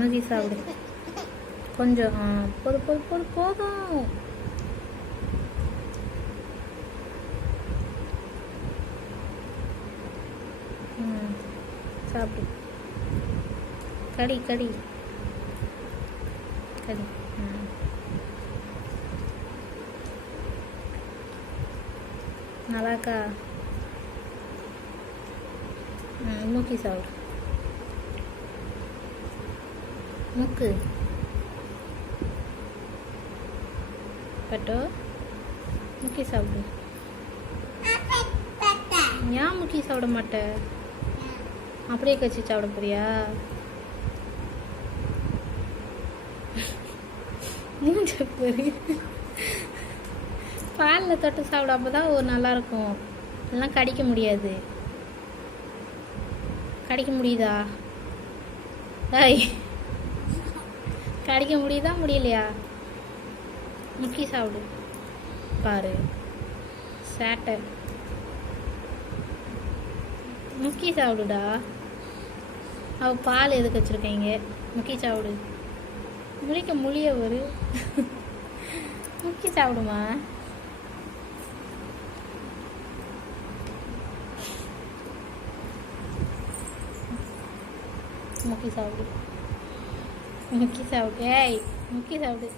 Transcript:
முக்கி சாப்பிடு கொஞ்சம். போதும் போதும் போதும் போதும். சாப்பிடு. கடி கடி கடி. நல்லாக்கா? மூக்கி சாப்பிடு. மூக்கு பட்டோ முக்கி சாப்பிடு. ஏன் முக்கி சாப்பிட மாட்ட? அப்படியே கச்சி சாப்பிட போறியா? பாலில் தொட்டு சாப்பிடாம தான் நல்லாயிருக்கும். இல்லைன்னா கடிக்க முடியாது. கடிக்க முடியுதா? ஐய், கடிக்க முடியுதா முடியலையா? முக்கி சாப்பிடு. பாரு சேட்டை. முக்கி சாப்பிடுடா. அவள் பால் எதுக்கு வச்சுருக்கீங்க? முக்கி சாப்பிடு. முழிக்க முழிய ஒரு முக்கி சாப்பிடுமா? முக்கி சாப்பிடு. முக்கி சாப்பிடு. ஏய், முக்கி சாப்பிடு.